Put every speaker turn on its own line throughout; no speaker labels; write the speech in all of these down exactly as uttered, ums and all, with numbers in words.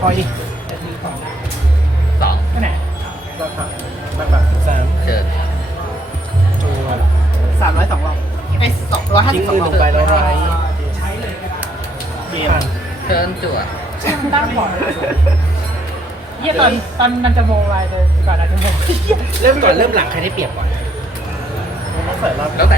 อย
สอง
นั่นแหละ
ราคาราคา
สาม
เชิญ
จัว
สามร้อยสองรอบไอ้สองร้อยห้า
ทิ้
สิ
ง
บสอง
มือ
รอบ
หนึ่งใบแล้วไร
เกม
ผ่าน
เชิญจั่ว
ช่างตั้งก่อนเยี่ยตอนตอนมันจะโมไลน์เลยก่อนอาจจะโม
เริ่มก่อนเริ่มหลังใครได้เปรียบก่อน
ต้องใส่รับ
แล้วแต่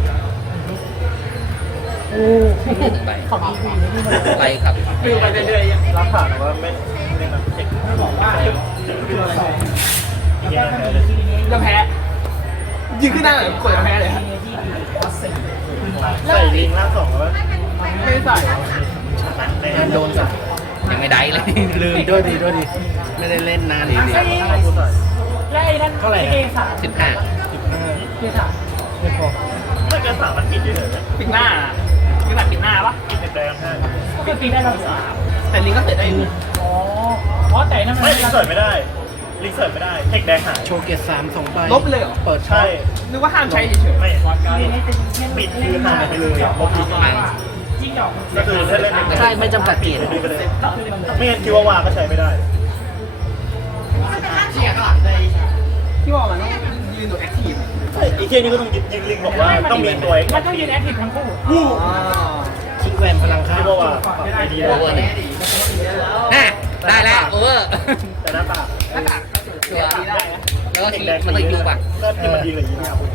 โอ้
หนึ่งใบ
ของดีดีนี่มัน
ไรครับ
ฟิวไปเรื่อยๆรับผ่านหรือว่าไม่ไม่นับเทคบอกว่าฟิวอะไรแย่แพ้เลย
จะแพ้
ยืนขึ้นหน้าเลยกดแพ้เลยฮะใส่ลิงล่างสองแล้วไม่ใส่
โดนสัก
ยังไม่ได้เลย
ลืมด้วยดีด้วยดีไม่ได้เล่นนานดี
ไอ้และไอ้นั่นเกสาม
สิบห้า
สิบห้า
เกสาม
ไม่พอ
ถ้าเกิดสามมันปิดเฉยๆ
ปิดหน้าขนาดปิดหน้าปะ
ปิดแดงให้
ก็คือตีได้เราสาม
แต่ลิงก็เสร็จได้
อ๋อเพราะแต่นั่นมัน
ไม่ลิงเสร็จไม่ได้ลิงเสร็จไม่ได้เทคแดงหาย
โชว์เกตสามสองใบ
ลบเลยเหรอ
เปิด
ใช่
นึกว่าห้ามใช้เฉย
ไม่ปิดคือหายไปเลยลบทิ้งไป
จิ้งจอก
ก็คือถ้าเล่น
ใช่ไม่จำกัดเกต
ไม่ไปเลยไม่งั้นคิววาก็ใช้ไม่ได้
ที่บอกมันต้องยืนตัวแอคทีฟ
อีกทีนี้ก็ต้องยิงยิงลิงบอกว่าต้องมีตัว
มันต้องยืนแอคทีฟทั้งคู่
ทิ้งแวนพลังข้า
คิ
ง
ววาไอดี
โอเวอร์หนึ่งฮะได้แล้วโอเวอร์
แต่หน้าตา
จั่วแล้วก็ทิ้งมันต้องยูป่ะ
ก็ที่มันดีเลยยิงครับ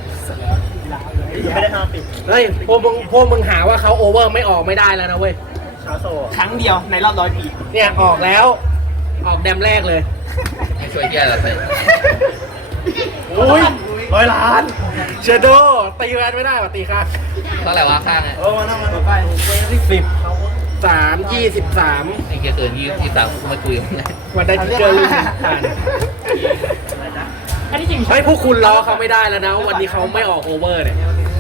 ไม่ได้ห้ามปิด
เฮ้ยพวกมึงพวกมึงหาว่าเขาโอเวอร์ไม่ออกไม่ได้แล้วนะเว้ย
ชาโซ
ครั้งเดียวในรอบร้อยปี
เนี่ยออกแล้ว ออกแดมแรกเลย
ไม่ช่วยเที่ยอะไรเลย
อุ้ยร้อยล้าน
เชโดตีแวนไม่ได้ว่ะตีข้าง
เท่าไหร่วะข้างอ่ะ
เออมานั่งมาไป
สิบสามยี่สิบสาม
ไอ้เกียร์เกินยี่สิบสามไม่คุยกันเลย
วันได้ทิกเกอร์ลูกหนึ่งผ่าน
อันนี้จริง
เฮ้ยพวกคุณล้อเขาไม่ได้แล้วนะวันนี้เขาไม่ออกโอเวอร์เนี่ย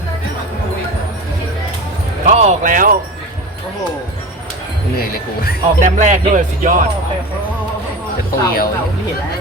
เขาออกแล้ว
โอ้โห
เหนื่อยเลยกู
ออกแดมแรกด้วยสุดยอด
จะตู้เดียว
เห็นแล้ว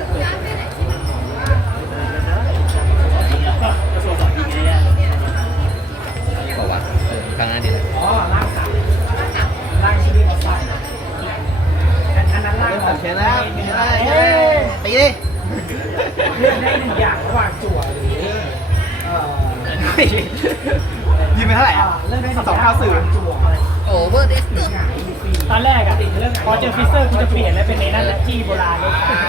บอกว่าเออข้างหน้าดีเลย
อ๋อล่างสามล่างชีวิตออฟไลน์อันนั้นล่างของ
เขียนแล้วเขียนแล้ว
เอ้ย
ตีดิ
เลือกได้หนึ่งอย่างระหว่างจั่วหรือเอ่อ
ยืมไปเท่าไหร่อ่ะ
เลือกได้
สองเท่าสื่อ
จั่ว
โอเวอร์เดสเตอร์
ตอนแรกอะพอเจอฟิสเซอร์กูจะเปลี่ยนแล้วเป็นในนั้นแหละที่โบราณเลย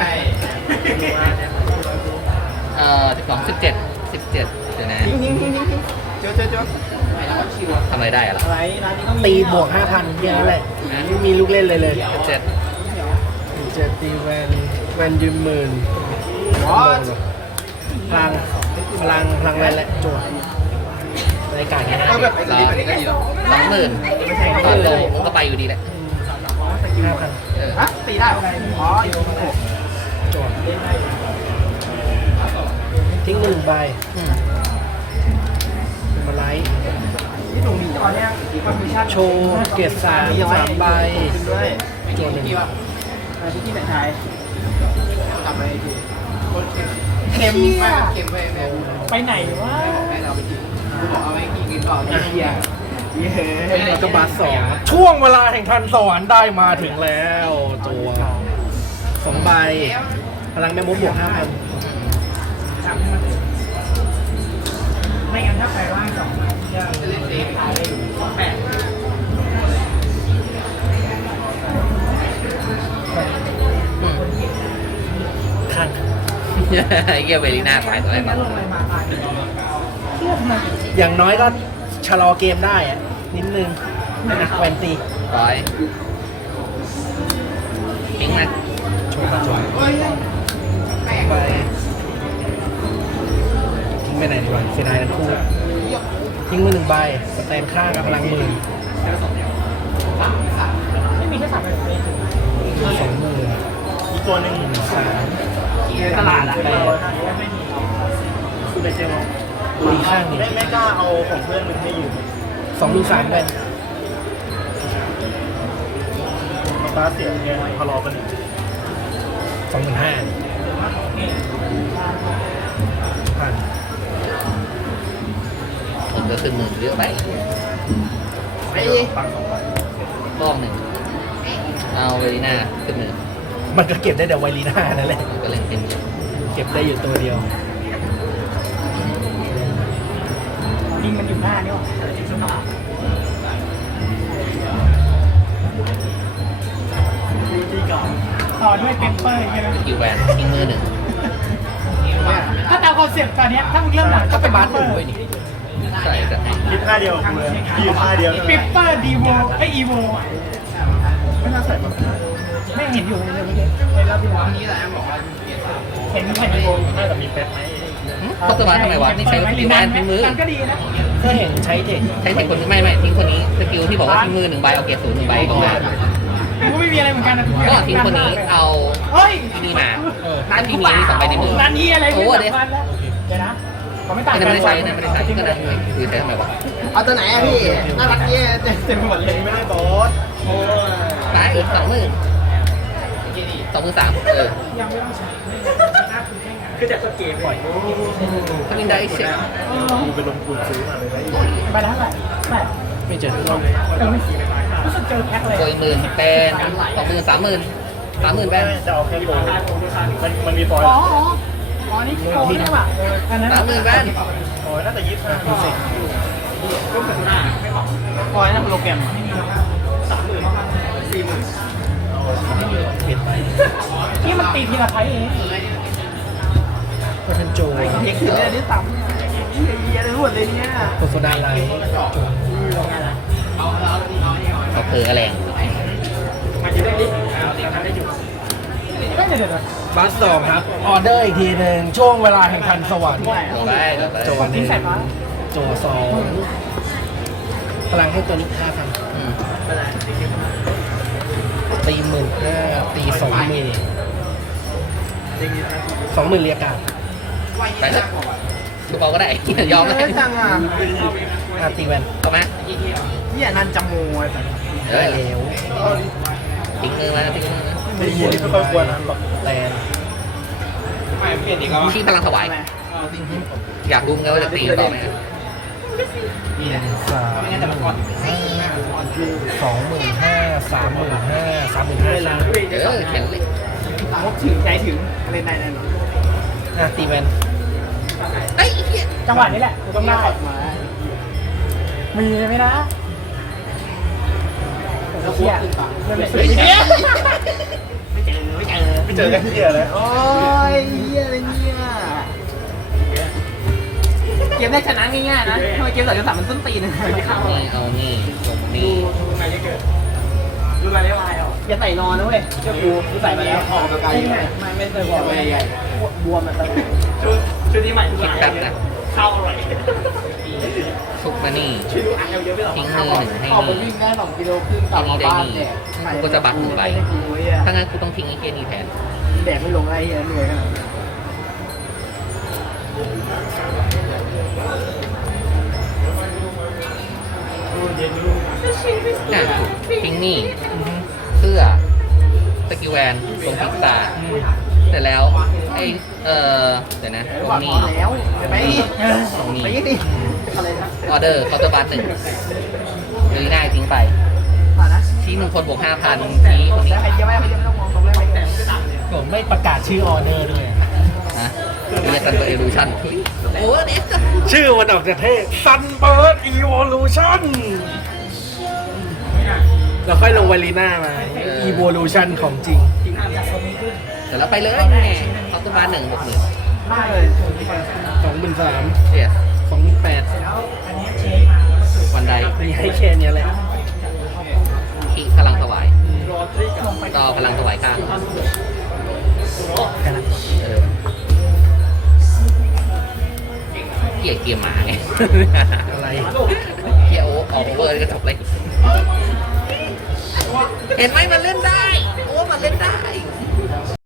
เอ่อสิบสองสิบเจ็ดสิบเจ็ดเดี๋ยวนะ
ทิ้งทิ้งทิ้งทิ้งเจอเจอเจอ
ทำอะไรได้อะล่ะ
อะไรร้านนี้ก็มี
ตีบวกห้าพันแค่นั้นแหละไม่มีลูกเล่นเลยเลย
เจ็ด
เจ็ดตีแวนแวนยืมหมื่น
อ๋อ
พลังพลังพลังแวนและโจทย์รายการเนี้ย
ก็แบบไอ้กระดิ่งแบบนี้ก็ดีแล้ว
สองหมื่นตอนโลมันก็ไปอยู่ดีแหละ
ห้าพัน
เออ
ฮะตีได้เหรออ๋ออยู่โอ้โห
โจทย์ทิ้งหนึ่งใบ
อืม
มาไลท์
ที่ตรงนี้
ตอนเนี้ยคอมมิชชั่น
โชว์เกรดสามสามใบ
ด้วย
โจทย์หนึ่ง
อะไรที่ที่ไหนไทยทำอะไรดีเค็มมากเค็มไปแม่
ไปไหนวะ
ให้เราไปกินกูบอกเอาไว้กินกินก่อนนะเฮียเย้
แล้วก็บาสสองช่วงเวลาแห่งทันสวรรค์ได้มาถึงแล้วจัวสองใบพลังแม่มดบวกห้าพัน
ไม่งั้นถ้าไปร่างสองมันจะเล่นเองขายได้สองแปด
อืม
ข้าง
ไอ้เกียร์เวลีน่าตายตัวไหนบ้าง
ลงไปมาตายเชื่อทำไม
อย่างน้อยก็ชะลอเกมได้อะนิดนึงนะแวนตี
ร้อยทิ้งนะ
โชว์มาโชว์ไปทิ้งไปไหนดีวะเสียดายทั้งคู่ทิ้งมือหนึ่งใบสแตนข้างกับพลังหมื่น
ไม่มีแค่สามใบเอง
สองหมื่น
อีกตัวหนึ่ง
สาม
ตลาดอะ
แปด
ไปเจอ
ตีข้างหนึ่ง
ไม่ไม่กล้าเอาของเพื่อนมึงให้ยืม
สองหมื่นสามแวน
ฟ้าเสียงเนี่ยพอรอกัน
สองหมื่นห้าพัน
ผมก็ขึ้นหมื่นเยอะไป
ไป
บ้องหนึ่ง
พ
เอาเวลีน่าขึ้นมือ
มันก็เก็บได้แต่ไวลีน่านั่นแหละ
ก็เล่นเป็น
เก็บได้อยู่ตัวเดียว
ลิงมันอยู่หน้านี่หว่าต่อด้วยเปปเปอร์ใช่ไหม
คิวแวนทิ้งมือหนึ่ง
ถ้าตามคอนเซ็ปต์ตอนเนี้ยถ้ามึงเริ่มหนังก็เป็น
บ้าน
เป
ห
เป
นึ่
อง ร์
ด้วยนี่
ใส่กัน
คิดท่าเดียวกูเลยคิดท่าเดียว
เปปเปอร์ดีโวไออีโว
ไม่น่าใส่มา
ไม่เห็นอยู่เลยเมื่อกี้ในรอบที่แล้วเห็นแผ่นอีโว
น่าจะมีแป๊บไหม
เขาตัวบ้านทำไมวะนี่ใช้คิวแวนทิ้งมือ
มันก็ดีนะ
ก็เห็นใช้เทค
ใช้เทคคนไม่ไม่ทิ้งคนนี้สกิลที่บอกว่าทิ้งมือหนึ่งใบเอาเกรดศูนย์หนึ่งใบก็มา
กูไม่มีอะไรเหมือนกันนะ
ก็ทิ้งคนนี้เอา
เฮ้ย
ที่นี่มา
เออ
ถ้าที่มีสองใบในมือ
ร้านนี้อะไร
โอ้
ไม่
เดี๋ยว
สำคัญแล้วเดี๋ยวนะเขาไม่ต่าง
ไม่
กัน
ได้ใช้นะไม่ได้ใช้ก็ได้คือใช้ทำไมวะ
เอาตัวไหนอะพี่น่ารักเย่เต็มหมดเลยไม่ได้บอสโอ้ย
ตายอีกสองมือสองมือสามเออ
ยังไม่ต้องใช้
คือจากสเกตปล่อย
ถ้ามินได้เช็ค
กูไปลงทุนซื้อมาเลยนะ
ไปแล้วเท่าไหร่แปด
ไม่เจอ
เออไม่รู้สึกเจอแพ็คเลย
โกยหมื่นเป็นสองหมื่นสามหมื่นสามหมื่นแบ
แม่
น
จะเอาแค่โกมันมันมีฟอยล์
อ๋ออ๋ออ๋อนี่โกงนี่หว่าอันนั้น
สามหมื่นแบน
ฟอยล์น่าจะยี่สิบห้าพิเศษฟอยล์น่าโปรแกรมสามหมื่นสี่หมื่น
เห็นไป
ที่มันตีทีละไพ่เอง
ก็ทันโจ
เด็กคือเนี่ยนี่ต่ำเฮียทั้งหมดเลยเนี่ย
โคโซดาไลท์
เขาคือแรง
มันจะได้ดิไม่เดี๋ยวเดี๋ยว
บัสสองครับ ออเดอร์อีกทีหนึ่งช่วงเวลาแห่งทันสวรรค์
ต่อไปต่อไป
โจห
ทิ้
นึ่
ง
ง
ใส่ฟ้า
โจสองพลังให้ตัวนี้ห้าพัน
อืม
ตีหมื่นห้าตีสองหมื่นสองหมื่นเรียกการ
ไปเถอะดูเบาก็ได้ ยอมเลย
จังอ่ะ
อ่ะตีแวน
เข้ามา
เฮียนันจมูก
เอ
ได้
อ
แล้ว
ทิ้งมือมาทิ้งมือมา
ไม่เฮียนี่ไม่ค่อยควรนะหรอก
แตน
ชี้พลังถวาย อยากรู้ไงว่าจะตีต่อไหม
สามสองหมื่นห้าสามหมื่นห้าสามหมื่นห้าล้าน
เออเขียนเลย
งบถึงใจถึงเล่นได้แน่นอน
อ่ะตีแวน
ไอ้เหี้ย
จังหวะนี้แหละกูต้องได้มีไหมนะเฮียเริ่มสุดเนี้ย
ไม่เจอกันเฮียเลยโอ้ยเฮียอะไรเนี่ยเกมได้ชนะง่ายๆนะทำไมเกมสองจุดสามมันต้นตีน
นี่เอานี่ผมนี่
ดูรายละลายอ่ะอย่าใส่นอนนะเว้ยเจ้ากูกูใส่มาแล้วออกกำลังกายไม่ไม่ไม่เคยบอกเลยบวมมันตลอดชุดชุดนี้ใหม่
คิดแป๊บนะ
เข้าอร่อย
ซุกมานี่
ชุดดูอ่านเยอะไปหรอ
ทิ้งมือหนึ่งให้
ออกมา
นี่
วิ่งได้สองกิโลครึ่งกลับมาบ้านเนี่ย
กูก็จะบักหนึ่งใบ ถ้างั้นกูต้องทิ้งไอ้เกียนี่แทน
แดกไม่ลงไอ้เหี้ยรวยขนาด
น่ะทิ้งนี่เสื้อสกิลแวนตรงพิกตาเสร็จแล้วไอเออเดี๋ยวนะตรงนี้
แล้วไป
ตรงนี้
ไปยี่ดิอะไรนะ
ออเดอร์เคาน์เตอร์บัตหนึ่งเดลีน่าทิ้งไป
ผ่านนะ
ชี้หนึ่งคนบวกห้าพันชี้คนนี้
แล้วใครจะไม่ใครจะไม่ต้องมองตรงเลยแต่
ผมไม่ประกาศชื่อออเดอร์ด้วย
นะเรียกกันตัวเอลูชั่นโอ้เนี่ย
ชื่อมันออกจากเท่ซันเบิร์ดอีวอลูชั่นเราค่อยลงวาลีน่ามาอีวอลูชั่นของจริง
เดี๋ยวเราไปเลยแหมเคาน์เตอร์บัตหนึ่งบวกหนึ่ง
มากเลย
สองหมื่นสาม
เดี๋ยว
สองหมื่นแปด
วันใด
มีให้แค่เนี้ยแหละ
ขี้พลังถวายก็พลังถวายข้าง
แค่นั้น
เออเกลียดเกมหมาไง
อะไร
เฮียโอ้ออกเวอร์ก็จบเลย เห็นไหมมันเล่นได้ โอ้มันเล่นได้